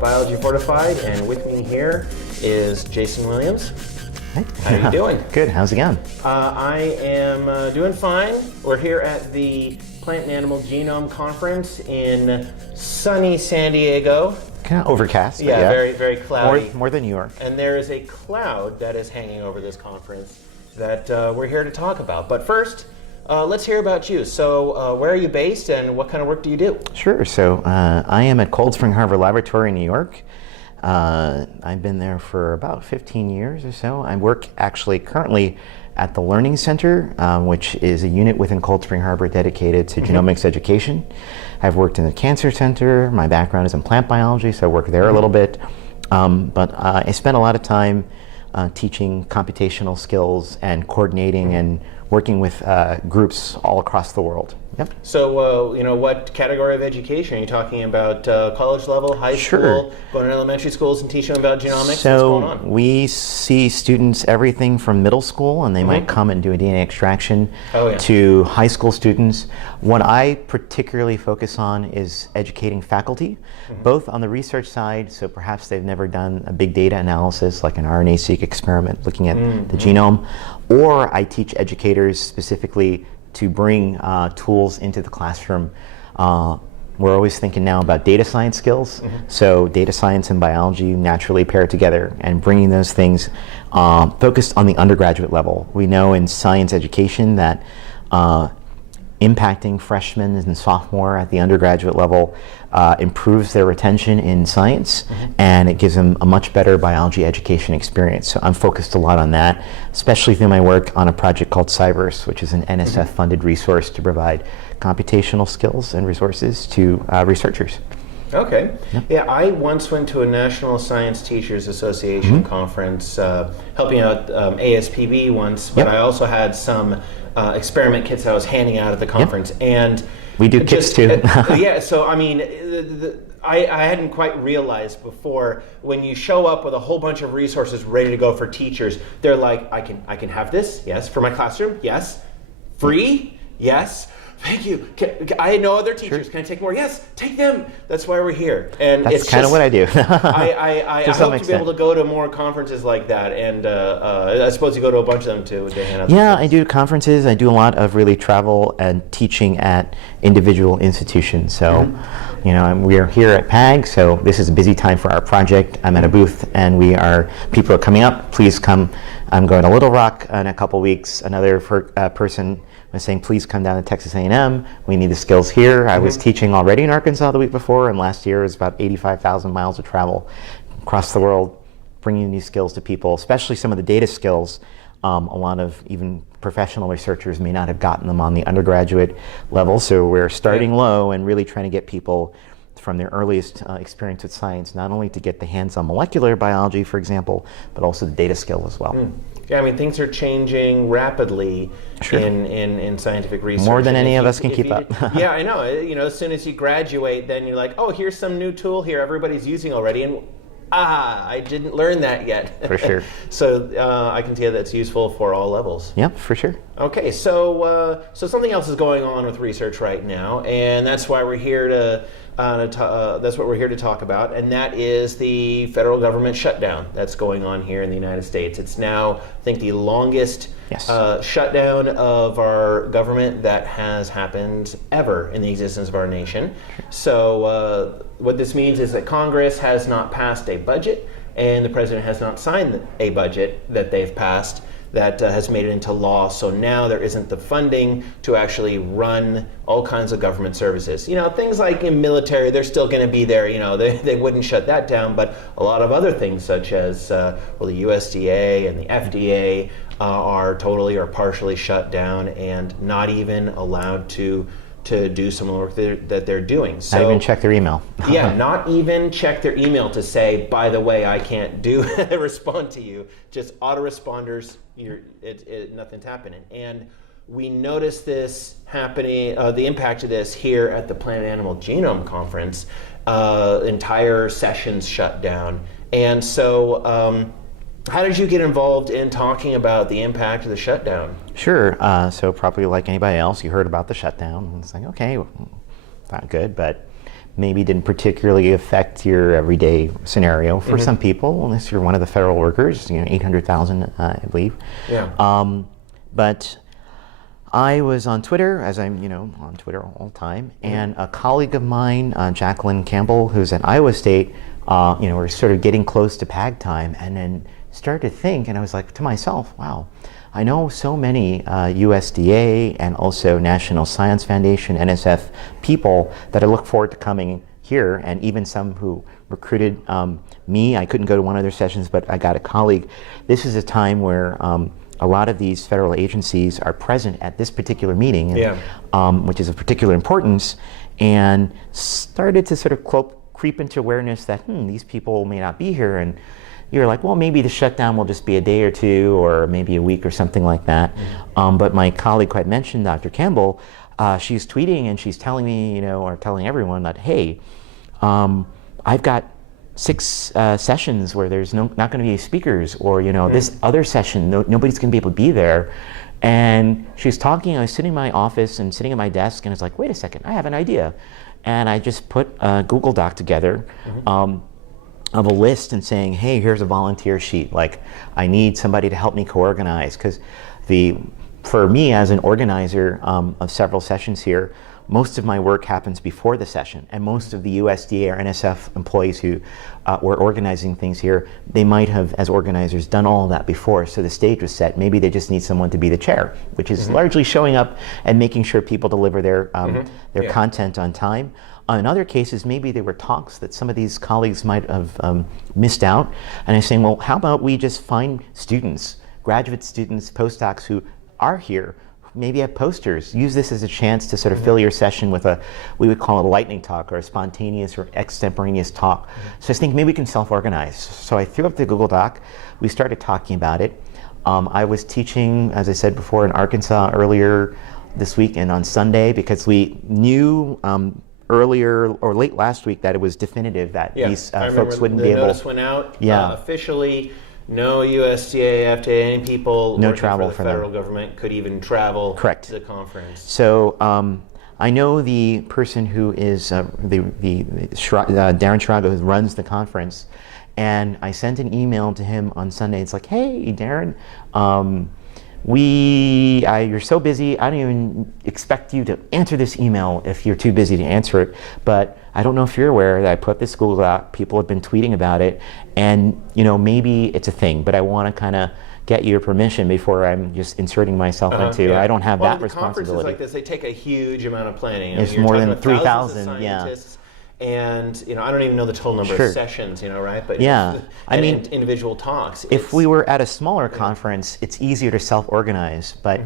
Biology Fortified, and with me here is Jason Williams. Hey. How are you doing? Good. How's it going? I am doing fine. We're here at the Plant and Animal Genome Conference in sunny San Diego. Kind of overcast. Yeah, very, very cloudy. More than New York. And there is a cloud that is hanging over this conference that we're here to talk about. But first, let's hear about you. So where are you based and what kind of work do you do? Sure. So I am at Cold Spring Harbor Laboratory in New York. I've been there for about 15 years or so. I work actually currently at the Learning Center, which is a unit within Cold Spring Harbor dedicated to genomics education. I've worked in the Cancer Center. My background is in plant biology, so I work there a little bit. But I spent a lot of time teaching computational skills and coordinating and working with groups all across the world. Yep. So, what category of education? Are you talking about college level, high school, going to elementary schools and teaching them about genomics? So what's going on? We see students everything from middle school, and they might come and do a DNA extraction, to high school students. What I particularly focus on is educating faculty, both on the research side, so perhaps they've never done a big data analysis like an RNA-seq experiment looking at the genome, or I teach educators specifically to bring tools into the classroom. We're always thinking now about data science skills, so data science and biology naturally pair together, and bringing those things focused on the undergraduate level. We know in science education that impacting freshmen and sophomore at the undergraduate level improves their retention in science, and it gives them a much better biology education experience. So I'm focused a lot on that, especially through my work on a project called CyVerse, which is an NSF-funded resource to provide computational skills and resources to researchers. Okay. Yep. Yeah, I once went to a National Science Teachers Association conference, helping out ASPB once, but I also had some experiment kits that I was handing out at the conference, and we do kits too. Yeah, so I mean, I hadn't quite realized before, when you show up with a whole bunch of resources ready to go for teachers, they're like, I can have this, yes, for my classroom, yes, free, yes. Thank you. I had no other teachers. Can I take more? Yes, take them. That's why we're here. And that's kind of what I do. I hope to be able to go to more conferences like that. And I suppose you go to a bunch of them too. To hand out I do conferences. I do a lot of really travel and teaching at individual institutions. So, we are here at PAG. So this is a busy time for our project. I'm at a booth, and people are coming up. Please come. I'm going to Little Rock in a couple weeks. Another person was saying, please come down to Texas A&M. We need the skills here. I was teaching already in Arkansas the week before, and last year was about 85,000 miles of travel across the world, bringing these skills to people, especially some of the data skills. A lot of even professional researchers may not have gotten them on the undergraduate level, so we're starting low and really trying to get people from their earliest experience with science, not only to get the hands on molecular biology, for example, but also the data skill as well. Yeah, I mean, things are changing rapidly in scientific research. More than any of us can keep up. Yeah, I know. As soon as you graduate, then you're like, oh, here's some new tool here everybody's using already, and I didn't learn that yet. For sure. So I can tell that's useful for all levels. Yep, for sure. Okay, so something else is going on with research right now, and that's why we're here to. That's what we're here to talk about, and that is the federal government shutdown that's going on here in the United States. It's now, I think, the longest shutdown of our government that has happened ever in the existence of our nation. So what this means is that Congress has not passed a budget, and the president has not signed a budget that they've passed that has made it into law. So now there isn't the funding to actually run all kinds of government services. Things like in military, they're still going to be there. They wouldn't shut that down. But a lot of other things, such as the USDA and the FDA, are totally or partially shut down and not even allowed to do some work that they're doing. So, not even check their email. Yeah, not even check their email to say, by the way, I can't respond to you. Just autoresponders, nothing's happening. And we noticed this happening, the impact of this here at the Plant and Animal Genome Conference. Entire sessions shut down. And so how did you get involved in talking about the impact of the shutdown? Sure. So probably like anybody else, you heard about the shutdown. And it's like, okay, not good, but maybe didn't particularly affect your everyday scenario for some people, unless you're one of the federal workers, 800,000, I believe. Yeah. But I was on Twitter, as I'm, on Twitter all the time, and a colleague of mine, Jacqueline Campbell, who's at Iowa State, we're sort of getting close to PAG time, and then started to think, and I was like to myself, wow, I know so many USDA and also National Science Foundation, NSF people that I look forward to coming here, and even some who recruited me. I couldn't go to one of their sessions, but I got a colleague. This is a time where a lot of these federal agencies are present at this particular meeting, which is of particular importance, and started to sort of creep into awareness that these people may not be here, and you're like, well, maybe the shutdown will just be a day or two, or maybe a week or something like that. But my colleague who I mentioned, Dr. Campbell, she's tweeting and she's telling me, or telling everyone that, hey, I've got 6 sessions where there's not going to be any speakers, or this other session, nobody's going to be able to be there. And she's talking, I was sitting in my office and sitting at my desk, and it's like, wait a second, I have an idea. And I just put a Google Doc together of a list and saying, hey, here's a volunteer sheet. Like, I need somebody to help me co-organize, because for me as an organizer of several sessions here, most of my work happens before the session, and most of the USDA or NSF employees who were organizing things here, they might have, as organizers, done all of that before, so the stage was set. Maybe they just need someone to be the chair, which is largely showing up and making sure people deliver their content on time. In other cases, maybe there were talks that some of these colleagues might have missed out, and I'm saying, well, how about we just find students, graduate students, postdocs who are here, maybe have posters. Use this as a chance to sort of fill your session with we would call it a lightning talk, or a spontaneous or extemporaneous talk. So I think maybe we can self-organize. So I threw up the Google Doc. We started talking about it. I was teaching, as I said before, in Arkansas earlier this week and on Sunday, because we knew earlier or late last week that it was definitive that these folks wouldn't be able. The notice went out officially. No USDA, FDA, any people no working travel for the federal government could even travel to the conference. So I know the person who is Darren Schraga, who runs the conference, and I sent an email to him on Sunday. It's like, hey, Darren, you're so busy, I don't even expect you to answer this email if you're too busy to answer it, but I don't know if you're aware that I put this Google Doc, people have been tweeting about it, and maybe it's a thing, but I want to kind of get your permission before I'm just inserting myself into. I don't have that responsibility. Conferences like this, they take a huge amount of planning. It's more than 3,000, and I don't even know the total number of sessions, right? But I mean, individual talks. If we were at a smaller conference, it's easier to self-organize. But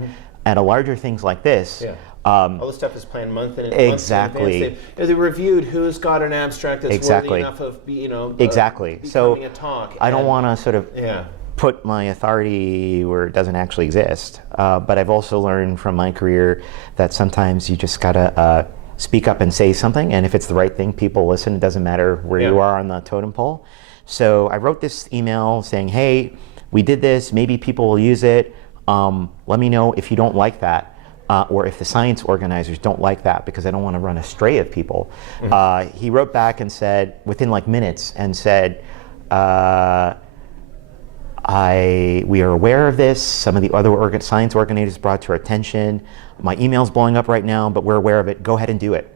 at a larger things like this, all the stuff is planned months in advance. They reviewed who's got an abstract that's worthy enough of becoming a talk. I don't want to sort of put my authority where it doesn't actually exist. But I've also learned from my career that sometimes you just gotta speak up and say something, and if it's the right thing, people listen. It doesn't matter where you are on the totem pole. So I wrote this email saying, hey, we did this, maybe people will use it. Let me know if you don't like that, or if the science organizers don't like that, because I don't want to run astray of people. He wrote back and said, within like minutes, and said, we are aware of this. Some of the other science organizers brought to our attention. My email's blowing up right now, but we're aware of it. Go ahead and do it.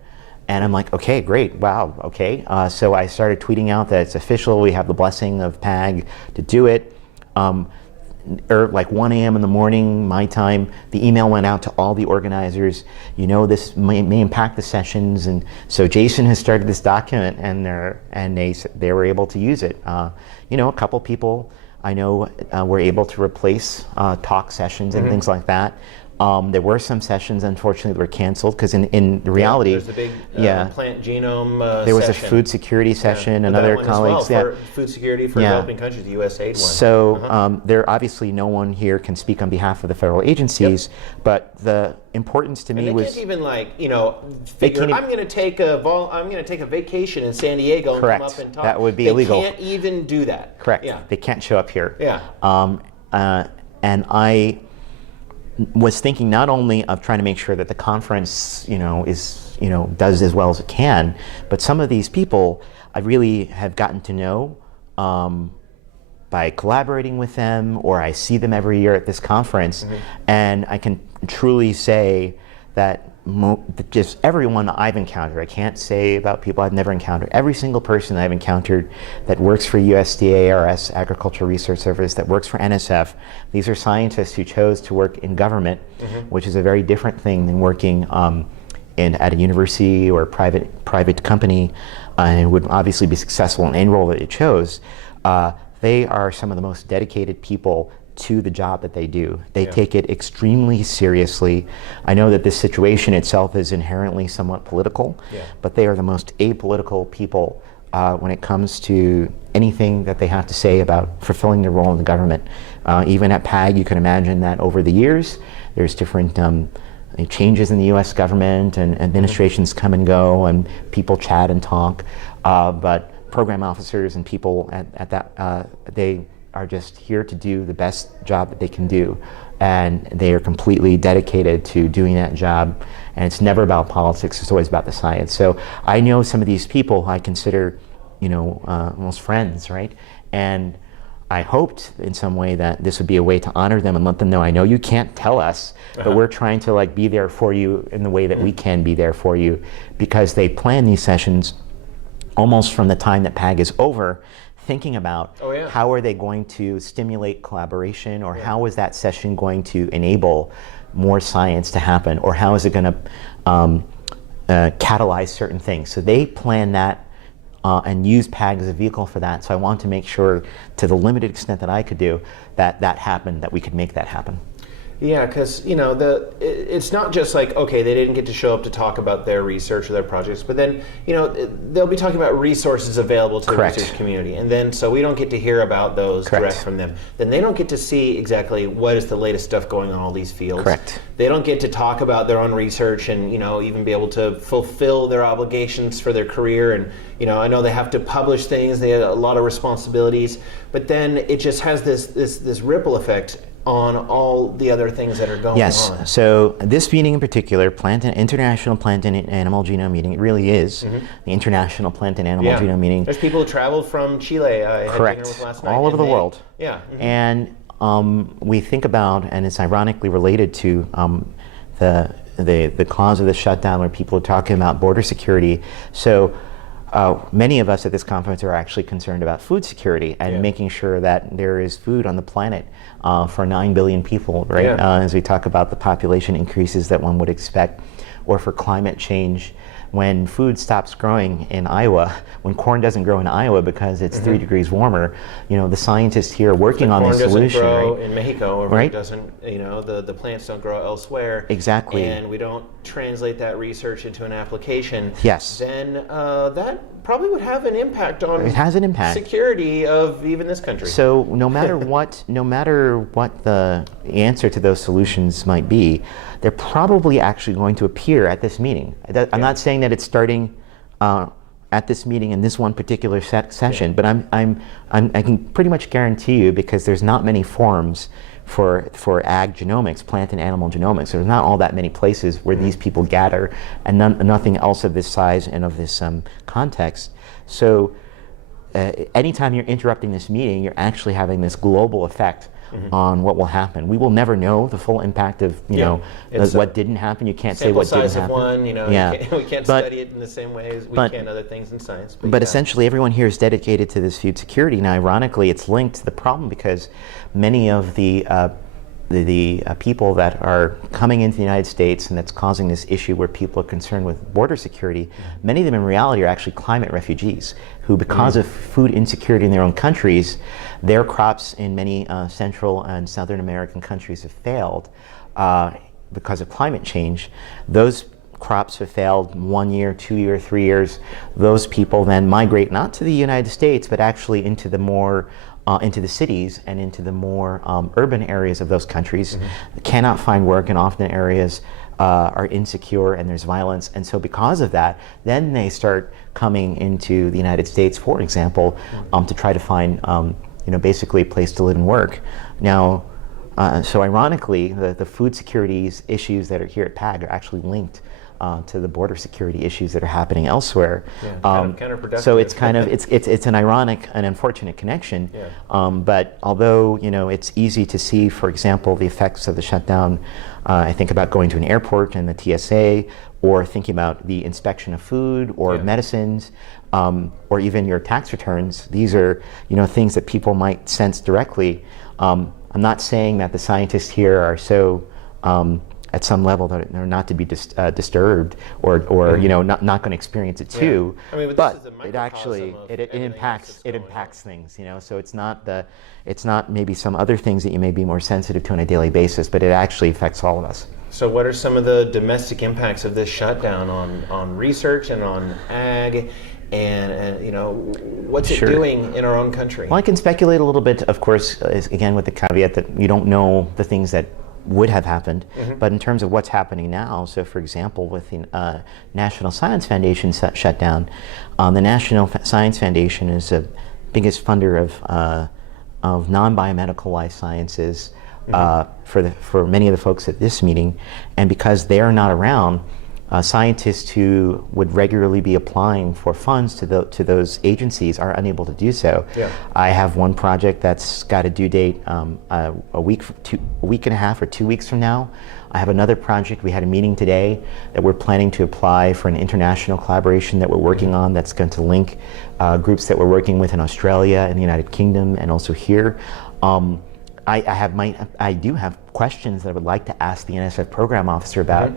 And I'm like, okay, great, wow, okay. So I started tweeting out that it's official. We have the blessing of PAG to do it. Like 1 a.m. in the morning, my time, the email went out to all the organizers. This may impact the sessions, and so Jason has started this document, and they were able to use it. A couple people I know were able to replace talk sessions and things like that. There were some sessions, unfortunately, that were canceled because in reality, there's a big plant genome there was session. A food security session, and other colleagues. For food security for developing countries, the USAID one. So there obviously no one here can speak on behalf of the federal agencies, but the importance to me was they can't even figure I'm going to take a vacation in San Diego and come up and talk. That would be illegal. They can't even do that. Correct. Yeah. They can't show up here. Yeah. And I was thinking not only of trying to make sure that the conference, is does as well as it can. But some of these people I really have gotten to know by collaborating with them, or I see them every year at this conference, and I can truly say that just everyone I've encountered, I can't say about people I've never encountered, every single person I've encountered that works for USDA, ARS, Agricultural Research Service, that works for NSF, these are scientists who chose to work in government, which is a very different thing than working at a university or private company, and would obviously be successful in any role that they chose. They are some of the most dedicated people to the job that they do. They take it extremely seriously. I know that this situation itself is inherently somewhat political, but they are the most apolitical people when it comes to anything that they have to say about fulfilling their role in the government. Even at PAG, you can imagine that over the years, there's different changes in the US government, and administrations come and go, and people chat and talk, but program officers and people at that, they are just here to do the best job that they can do, and they are completely dedicated to doing that job, and it's never about politics, it's always about the science. So I know some of these people I consider almost friends, right? And I hoped in some way that this would be a way to honor them and let them know, I know you can't tell us, but we're trying to be there for you in the way that we can be there for you, because they plan these sessions almost from the time that PAG is over, thinking about how are they going to stimulate collaboration, or how is that session going to enable more science to happen, or how is it going to catalyze certain things. So they plan that and use PAG as a vehicle for that. So I want to make sure, to the limited extent that I could do, that happened, that we could make that happen. Yeah, because it's not just like, okay, they didn't get to show up to talk about their research or their projects, but then they'll be talking about resources available to the research community, and then so we don't get to hear about those direct from them. Then they don't get to see exactly what is the latest stuff going on all these fields. They don't get to talk about their own research and even be able to fulfill their obligations for their career. And I know they have to publish things. They have a lot of responsibilities, but then it just has this ripple effect on all the other things that are going on. Yes, so this meeting in particular, International Plant and Animal Genome Meeting, it really is the International Plant and Animal Genome Meeting. There's people who traveled from Chile, I had dinner with last night. All over the world. And we think about, and it's ironically related to the cause of the shutdown, where people are talking about border security. So many of us at this conference are actually concerned about food security and making sure that there is food on the planet for 9 billion people, right? As we talk about the population increases that one would expect, or for climate change. When food stops growing in Iowa, when corn doesn't grow in Iowa because it's 3 degrees warmer, the scientists here are working on this solution. Corn doesn't grow in Mexico, or it doesn't, the plants don't grow elsewhere. Exactly. And we don't translate that research into an application. Yes. Then that probably would have an impact on security of even this country. So no matter what the answer to those solutions might be, they're probably actually going to appear at this meeting. I'm not saying that it's starting at this meeting in this one particular session, but I can pretty much guarantee you, because there's not many forums for ag genomics, plant and animal genomics. There's not all that many places where these people gather, and nothing else of this size and of this context. So anytime you're interrupting this meeting, you're actually having this global effect on what will happen. We will never know the full impact of what didn't happen. You can't say what didn't happen. One, we can't study it in the same way as we can other things in science. But essentially, everyone here is dedicated to this food security. Now, ironically, it's linked to the problem, because many of the people that are coming into the United States, and that's causing this issue where people are concerned with border security, many of them in reality are actually climate refugees who, because of food insecurity in their own countries, their crops in many Central and Southern American countries have failed because of climate change. Those crops have failed 1 year, 2 year, 3 years. Those people then migrate not to the United States, but actually into the more into the cities and into the more urban areas of those countries, cannot find work, and often areas are insecure and there's violence. And so because of that, then they start coming into the United States, for example, to try to find basically a place to live and work. Now, so ironically, the food security issues that are here at PAG are actually linked to the border security issues that are happening elsewhere. Yeah, kind of counterproductive. So it's kind of it's an ironic and unfortunate connection. Yeah. But although it's easy to see, for example, the effects of the shutdown. I think about going to an airport and the TSA, or thinking about the inspection of food or medicines, or even your tax returns. These are things that people might sense directly. I'm not saying that the scientists here are so at some level that they're not to be disturbed or not going to experience it too. I mean, but this is a it actually microcosm of it impacts things. So it's not maybe some other things that you may be more sensitive to on a daily basis, but it actually affects all of us. So what are some of the domestic impacts of this shutdown on research and on ag, and what's it doing in our own country? Well, I can speculate a little bit, of course, again with the caveat that you don't know the things that would have happened, but in terms of what's happening now, so for example, with the National Science Foundation shutdown, the National Science Foundation is the biggest funder of non-biomedical life sciences for many of the folks at this meeting, and because they are not around, scientists who would regularly be applying for funds to those agencies are unable to do so. Yeah. I have one project that's got a due date a week and a half or 2 weeks from now. I have another project. We had a meeting today that we're planning to apply for an international collaboration that we're working on that's going to link groups that we're working with in Australia and the United Kingdom and also here. I do have questions that I would like to ask the NSF program officer about.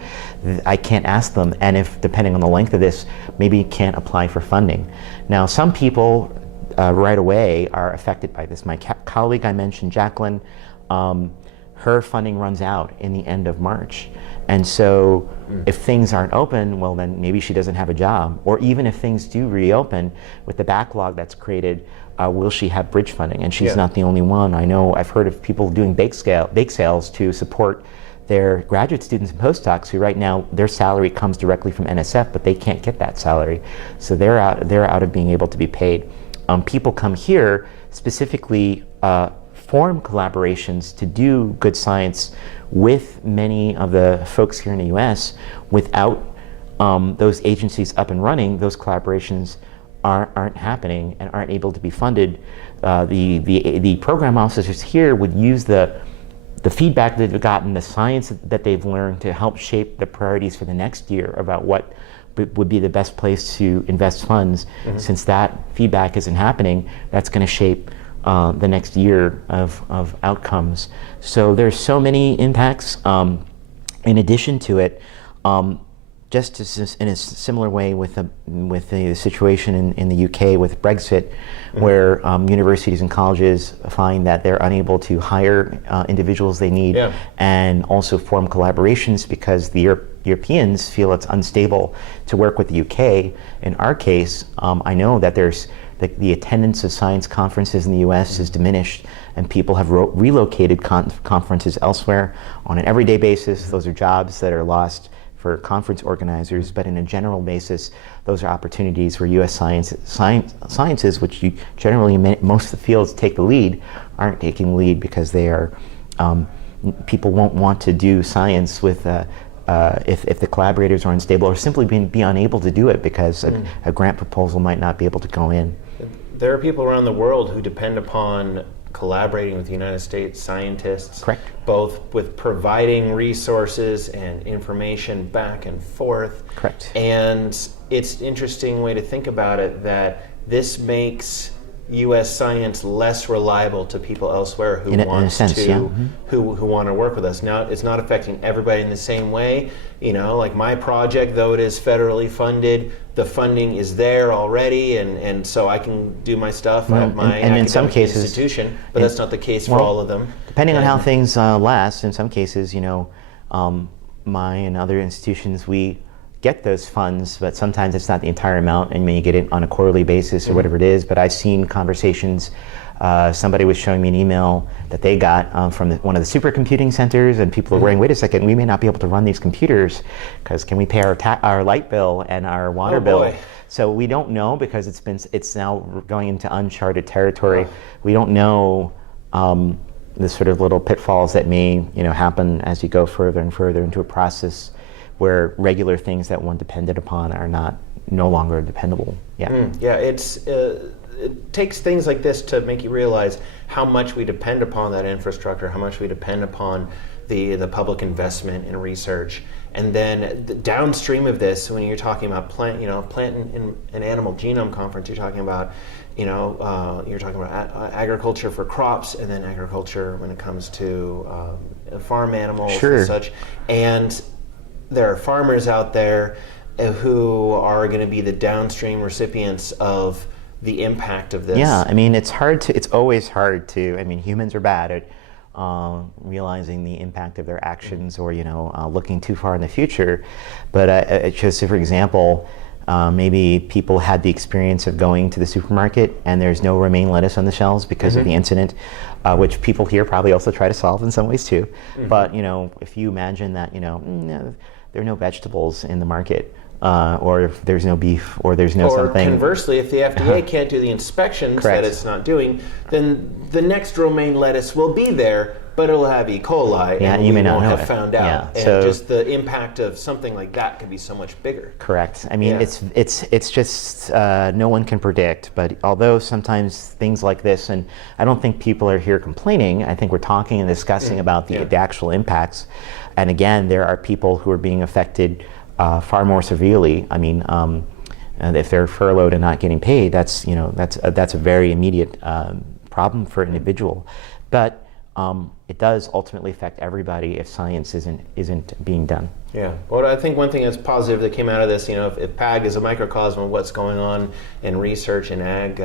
I can't ask them, and if, depending on the length of this, maybe can't apply for funding. Now, some people right away are affected by this. My colleague I mentioned, Jacqueline, her funding runs out in the end of March. And so if things aren't open, well, then maybe she doesn't have a job. Or even if things do reopen, with the backlog that's created, will she have bridge funding? And she's not the only one. I know I've heard of people doing bake sales to support their graduate students and postdocs who right now their salary comes directly from NSF, but they can't get that salary. So they're out of being able to be paid. People come here specifically form collaborations to do good science with many of the folks here in the US. Without those agencies up and running, those collaborations aren't happening and aren't able to be funded. The program officers here would use the feedback that they've gotten, the science that they've learned to help shape the priorities for the next year about what would be the best place to invest funds. Since that feedback isn't happening, that's going to shape the next year of outcomes. So there's so many impacts. In addition to it, just as in a similar way with the situation in the UK with Brexit, where universities and colleges find that they're unable to hire individuals they need, and also form collaborations because the Europeans feel it's unstable to work with the UK. In our case, I know that there's the attendance of science conferences in the US is diminished, and people have relocated conferences elsewhere on an everyday basis. Those are jobs that are lost for conference organizers, but in a general basis, those are opportunities where U.S. sciences, which you generally, most of the fields take the lead, aren't taking the lead because they are, people won't want to do science with, if the collaborators are unstable or simply be unable to do it because a grant proposal might not be able to go in. There are people around the world who depend upon collaborating with the United States scientists, Correct. both with providing resources and information back and forth. Correct. And it's an interesting way to think about it that this makes U.S. science less reliable to people elsewhere who who want to work with us. Now, it's not affecting everybody in the same way. Like my project, though it is federally funded, the funding is there already, and so I can do my stuff at my and in some academic cases, institution. But that's not the case for all of them. Depending on how things last, in some cases, my and other institutions, we get those funds, but sometimes it's not the entire amount, and you get it on a quarterly basis or whatever it is. But I've seen conversations, somebody was showing me an email that they got from one of the supercomputing centers, and people are worrying, wait a second, we may not be able to run these computers because can we pay our light bill and our water bill? So we don't know, because it's now going into uncharted territory. We don't know the sort of little pitfalls that may happen as you go further and further into a process where regular things that one depended upon are no longer dependable. Yeah. Yeah, it takes things like this to make you realize how much we depend upon that infrastructure, how much we depend upon the public investment in research. And then downstream of this, when you're talking about plant and animal genome conference, you're talking about agriculture for crops, and then agriculture when it comes to farm animals Sure. and such. And there are farmers out there who are going to be the downstream recipients of the impact of this. Yeah, I mean, it's always hard to, I mean, humans are bad at realizing the impact of their actions, or, looking too far in the future. But just for example, maybe people had the experience of going to the supermarket and there's no romaine lettuce on the shelves because of the incident, which people here probably also try to solve in some ways too. But, if you imagine that, there are no vegetables in the market, or if there's no beef, or there's no something. Or conversely, if the FDA can't do the inspections Correct. that it's not doing, then the next romaine lettuce will be there, but it'll have E. coli, and you we may not won't know have it. found out. Yeah, And so just the impact of something like that can be so much bigger. Correct. I mean, Yeah. it's just no one can predict. But although sometimes things like this, and I don't think people are here complaining. I think we're talking and discussing about the actual impacts. And again, there are people who are being affected far more severely. I mean, if they're furloughed and not getting paid, that's a very immediate problem for an individual. But it does ultimately affect everybody if science isn't being done. Yeah. Well, I think one thing that's positive that came out of this, if PAG is a microcosm of what's going on in research and ag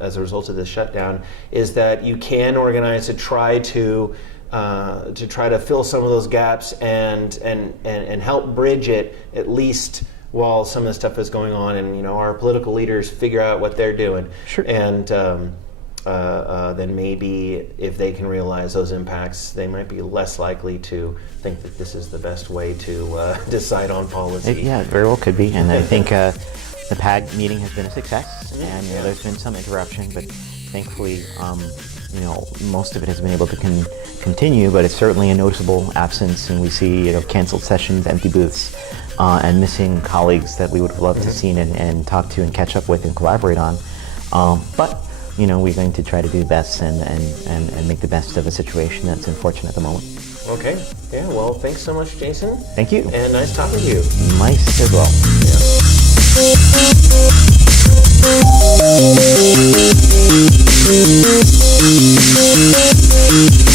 as a result of this shutdown, is that you can organize to try to fill some of those gaps and help bridge it, at least while some of this stuff is going on, and our political leaders figure out what they're doing. Sure. And then maybe if they can realize those impacts, they might be less likely to think that this is the best way to decide on policy. Yeah, it very well could be. And I think the PAG meeting has been a success, and there's been some interruption, but thankfully, most of it has been able to continue. But it's certainly a noticeable absence, and we see canceled sessions, empty booths, and missing colleagues that we would have loved to see and talk to and catch up with and collaborate on. But we're going to try to do the best and make the best of a situation that's unfortunate at the moment. Okay. Yeah. Well, thanks so much, Jason. Thank you. And nice talking to you. Nice as well. Yeah.